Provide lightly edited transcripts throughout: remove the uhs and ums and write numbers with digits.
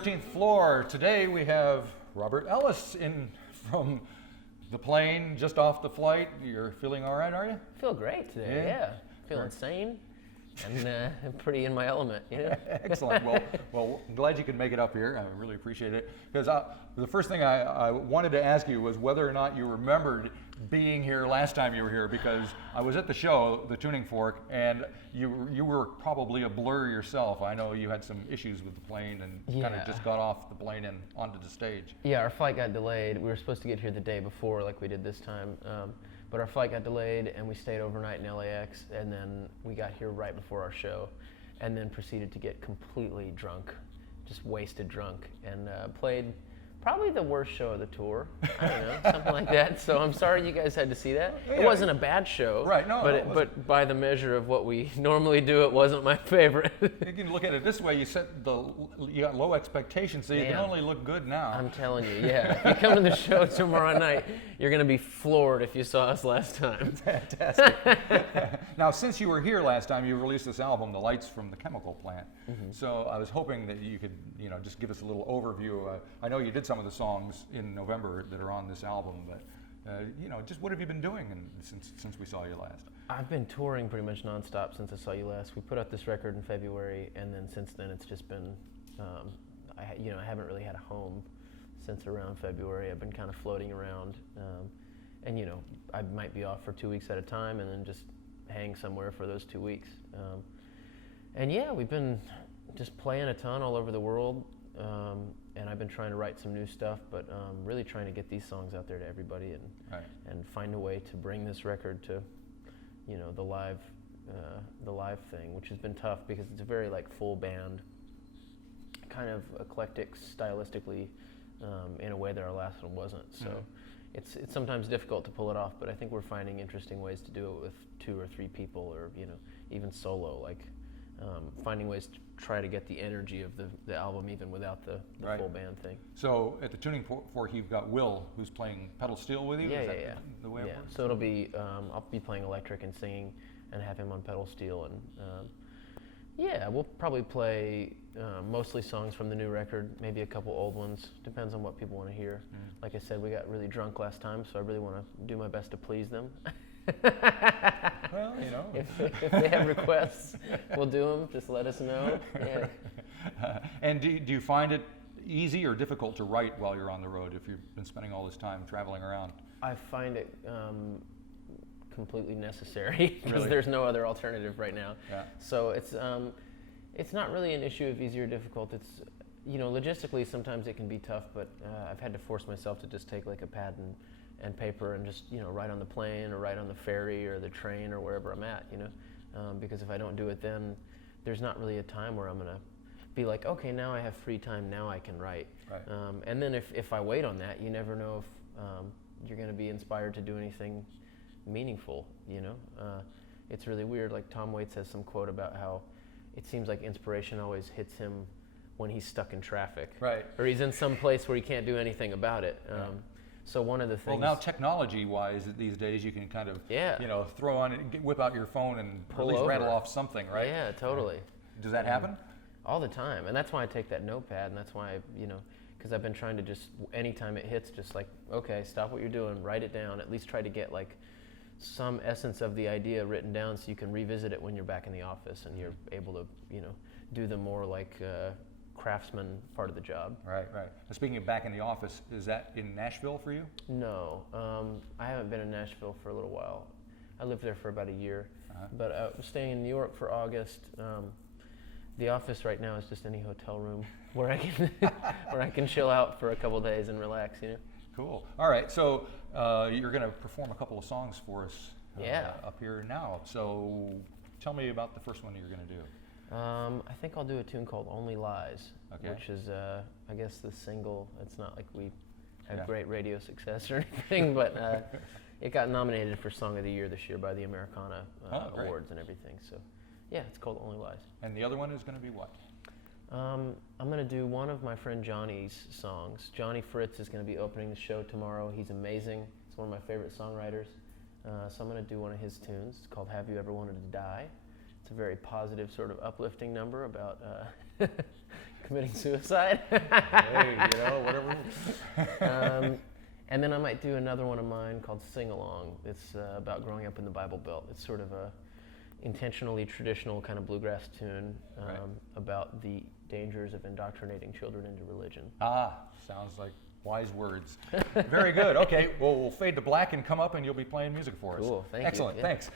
13th floor. Today we have Robert Ellis in from the plane, just off the flight. You're feeling all right, are you? Feel great today, yeah. Feeling sane and pretty in my element, you know? Excellent. Well, I'm glad you could make it up here. I really appreciate it. Because the first thing I wanted to ask you was whether or not you remembered being here last time you were here, because I was at the show, the Tuning Fork, and you were probably a blur yourself. I know you had some issues with the plane and kind of just got off the plane and onto the stage. Yeah, our flight got delayed. We were supposed to get here the day before like we did this time. But our flight got delayed and we stayed overnight in LAX, and then we got here right before our show and then proceeded to get completely drunk, just wasted drunk, and played probably the worst show of the tour. I don't know, something like that. So I'm sorry you guys had to see that. Yeah. It wasn't a bad show, right? No, but by the measure of what we normally do, it wasn't my favorite. You can look at it this way: you got low expectations, so you can only look good now. I'm telling you, yeah. If you come to the show tomorrow night, you're gonna be floored if you saw us last time. Fantastic. Now, since you were here last time, you released this album, "The Lights from the Chemical Plant." Mm-hmm. So I was hoping that you could, just give us a little overview. I know you did some of the songs in November that are on this album, but just what have you been doing since we saw you last? I've been touring pretty much nonstop since I saw you last. We put out this record in February, and then since then it's just been, I haven't really had a home since around February. I've been kind of floating around, and I might be off for 2 weeks at a time, and then just hang somewhere for those 2 weeks. And yeah, we've been just playing a ton all over the world. And I've been trying to write some new stuff, but really trying to get these songs out there to everybody and find a way to bring this record to, the live thing, which has been tough because it's a very full band, kind of eclectic stylistically, in a way that our last one wasn't. So it's sometimes difficult to pull it off, but I think we're finding interesting ways to do it with 2 or 3 people, or even solo, finding ways to try to get the energy of the album even without the full band thing. So at the Tuning Fork, you've got Will, who's playing pedal steel with you? Yeah, Is that the way it works? So it'll be, I'll be playing electric and singing and have him on pedal steel. And we'll probably play mostly songs from the new record, maybe a couple old ones. Depends on what people want to hear. Like I said, we got really drunk last time, so I really want to do my best to please them. Well, if they have requests, we'll do them. Just let us know. Yeah. And do you find it easy or difficult to write while you're on the road if you've been spending all this time traveling around? I find it completely necessary because Really? there's no other alternative right now. Yeah. So it's not really an issue of easy or difficult. It's logistically sometimes it can be tough, but I've had to force myself to just take a pad and paper and just write on the plane or write on the ferry or the train or wherever I'm at, because if I don't do it then there's not really a time where I'm gonna be like, okay, now I have free time, now I can write. Right. And then if I wait on that, you never know if you're gonna be inspired to do anything meaningful. It's really weird. Like Tom Waits has some quote about how it seems like inspiration always hits him when he's stuck in traffic, right, or he's in some place where he can't do anything about it. So one of the things. Well, now technology-wise, these days you can kind of, throw on, whip out your phone and at least rattle off something, right? Yeah, totally. Does that happen? All the time, and that's why I take that notepad, and that's why because I've been trying to just anytime it hits, just okay, stop what you're doing, write it down. At least try to get some essence of the idea written down, so you can revisit it when you're back in the office and you're able to do the more craftsman part of the job. Right. Now, speaking of back in the office, is that in Nashville for you? No, I haven't been in Nashville for a little while. I lived there for about a year, but I was staying in New York for August. The office right now is just any hotel room where I can chill out for a couple of days and relax. Cool. All right, so you're going to perform a couple of songs for us up here now. So tell me about the first one you're going to do. I think I'll do a tune called Only Lies, which is, I guess, the single. It's not like we had great radio success or anything, but it got nominated for Song of the Year this year by the Americana Awards and everything. So, yeah, it's called Only Lies. And the other one is going to be what? I'm going to do one of my friend Jonny's songs. Jonny Fritz is going to be opening the show tomorrow. He's amazing. He's one of my favorite songwriters. So I'm going to do one of his tunes. It's called Have You Ever Wanted to Die? It's a very positive, sort of uplifting number about committing suicide. Hey, whatever. And then I might do another one of mine called Sing Along. It's about growing up in the Bible Belt. It's sort of a intentionally traditional kind of bluegrass tune about the dangers of indoctrinating children into religion. Sounds like wise words. Very good. Okay, well, we'll fade to black and come up and you'll be playing music for us. Cool, thank you. Excellent, Yeah. thanks.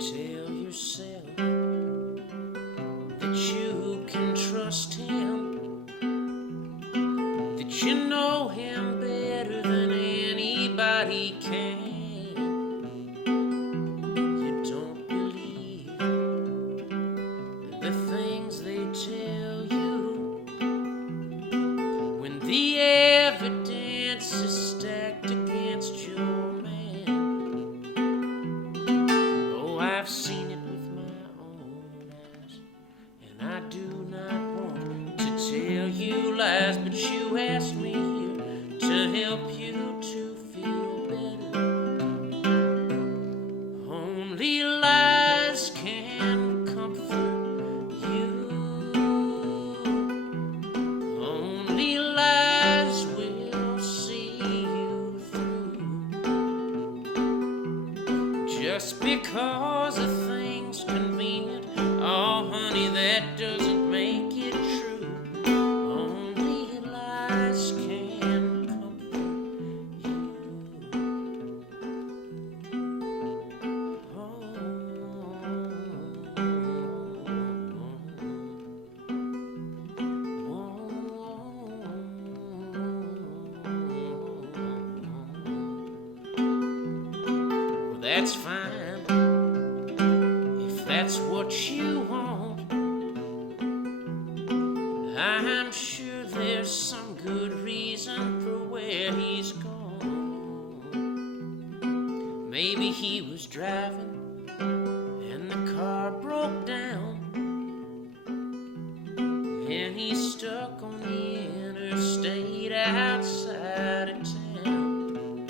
Tell yourself that you can trust him, that you know him better than anybody can. You don't believe the things they tell you when the evidence is stacked against your man. I've seen it with my own eyes, and I do not want to tell you lies, but you asked me here to help you to feel better. Only lies can comfort you. Only lies will see you through. Just because a thing's convenient, oh honey, that doesn't make it true. Only lies can comfort you. Well, that's fine. That's what you want. I'm sure there's some good reason for where he's gone. Maybe he was driving and the car broke down, and he's stuck on the interstate outside of town.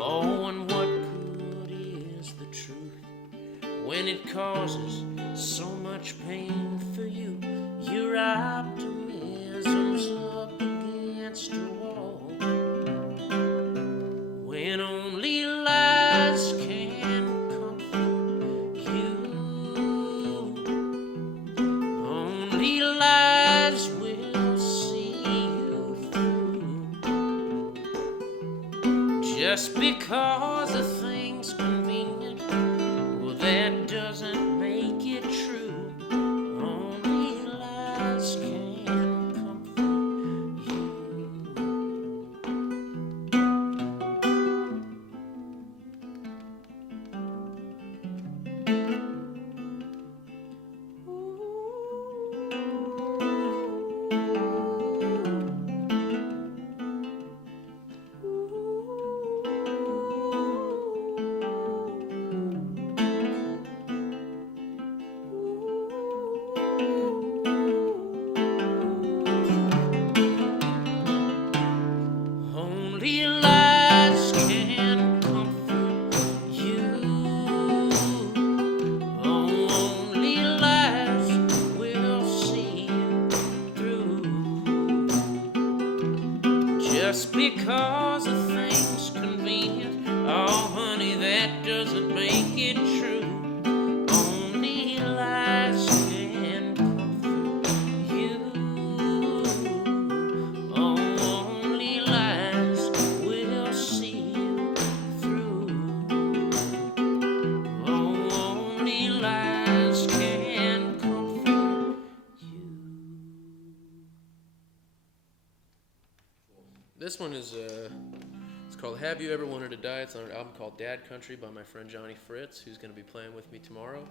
Oh, and what good is the truth when it causes so much pain for you? Your optimism's up against a wall, when only lies can comfort you. Only lies will see you through. Just because a thing's convenient, well, that doesn't make it true. Only lies can comfort you. Only lies can comfort you. Only lies will see you through. Just because a thing's convenient, oh honey, that doesn't make it true. Only lies can comfort you. Only lies will see you through. Only lies can comfort you. This one is it's called Have You Ever Wanted to Die? It's on an album called Dad Country by my friend Jonny Fritz, who's going to be playing with me tomorrow.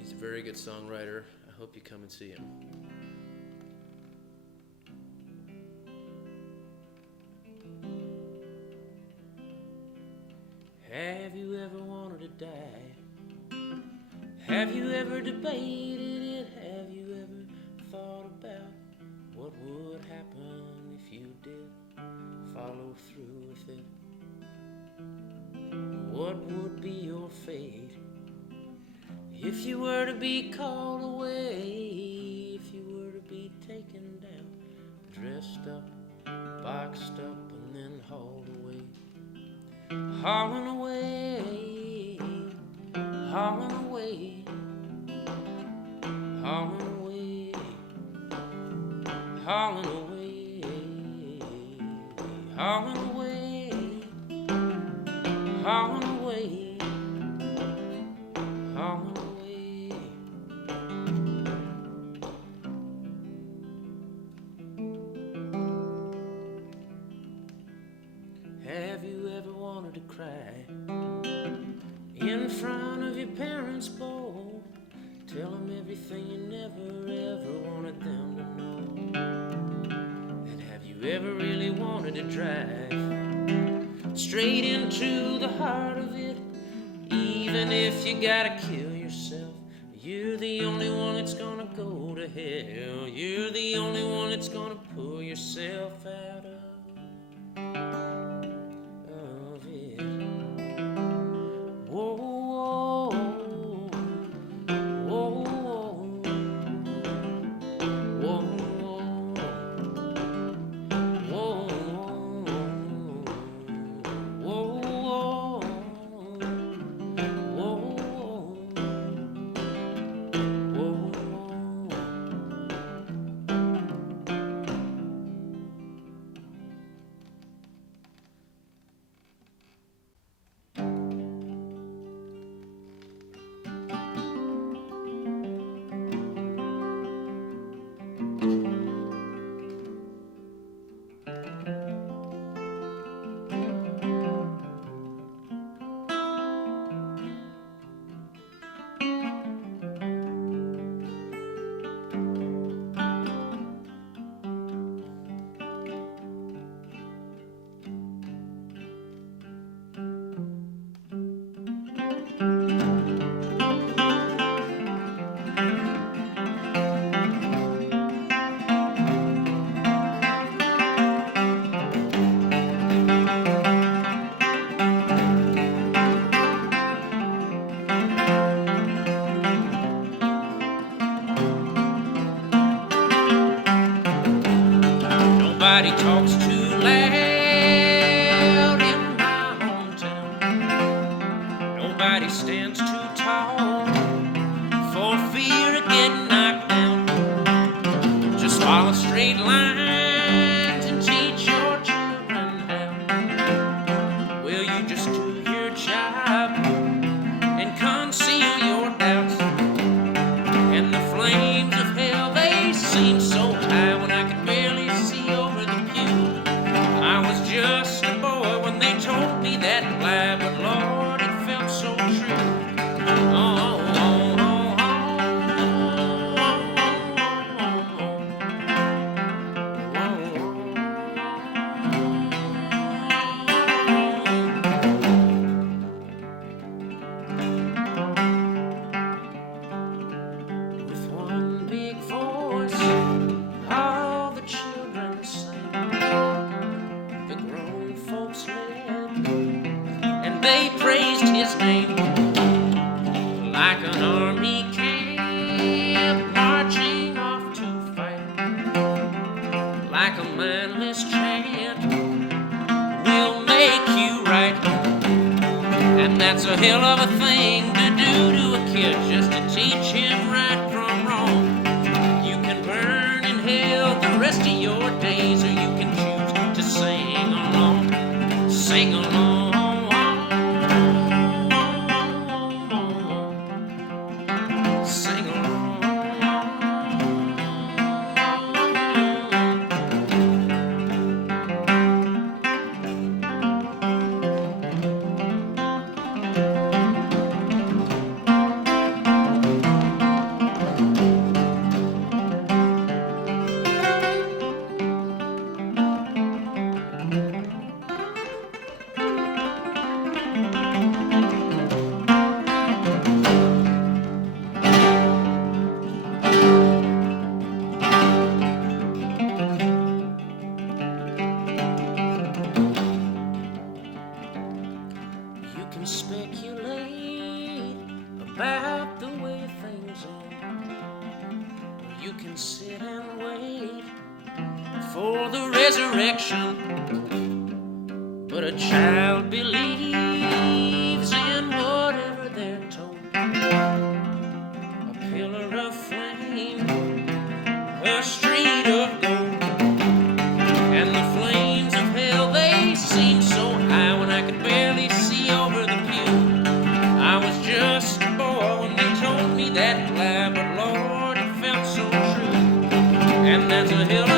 He's a very good songwriter. I hope you come and see him. Have you ever wanted to die? Have you ever debated it? Have you ever thought about what would happen if you did follow through with it? What would be your fate if you were to be called away? If you were to be taken down, dressed up, boxed up, and then hauled away? Hauling away, hauling away, hauling away, hauling away, hauling away, hauling away, hauling away. Have you ever wanted to cry in front of your parents' bowl? Tell them everything you never ever wanted them to know. And have you ever really wanted to drive straight into the heart of it? Even if you gotta kill yourself, you're the only one that's gonna go to hell. You're the only one that's gonna pull yourself out of it. Whoa, whoa, whoa, whoa, whoa, whoa, Nobody talks too loud in my hometown. Nobody stands too tall for fear of getting knocked down. Just follow straight lines and teach your children how. Well, you just do your job and conceal your doubts. And the flames of hell, they seem so high when I could barely see over the pew. I was just a boy when they told me that lie, but Lord, it felt so true. Oh, oh, oh, with one big voice, all the children sang, the grown folks led, and they praised his name like an army camp marching off to fight, like a mindless chant, will make you right. And that's a hell of a thing to do to a kid, just to teach him right from wrong. You can burn in hell the rest of your days, or you can choose to sing along, sing along. Sing along. you can sit and wait for the resurrection. But a child believes in whatever they're told. A pillar of flame, a street of gold, and the flames of hell, they seem so high when I could barely see over the pew. I was just a boy when they told me that lie, but Lord, it felt so true. And there's a hill